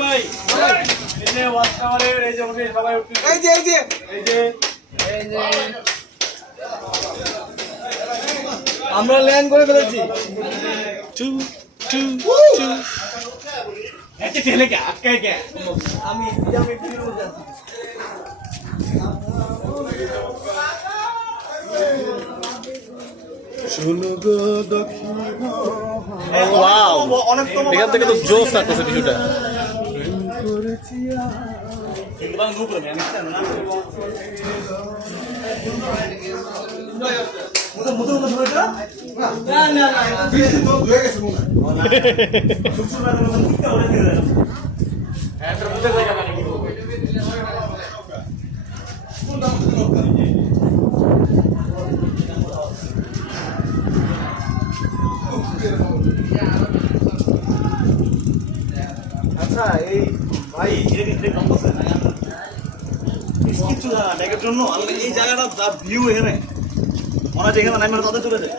ভাই এই যে ওয়াচ টাওয়ারের এই যে আমাদের সবাই এই যে আমরা ল্যান্ড করে ফেলেছি। এতে তেলে কে আটকায় কে আমি ভিডিওর মধ্যে আছি। ওয়াও, এখান থেকে তো জোস লাগতেছে ভিডিওটা। আচ্ছা এই ভাই কিছু না ব্যাগের জন্য এই জায়গাটা যা ভিউ এখানে মনে হয় যেখানে নাইমার তাদের চলে যায়।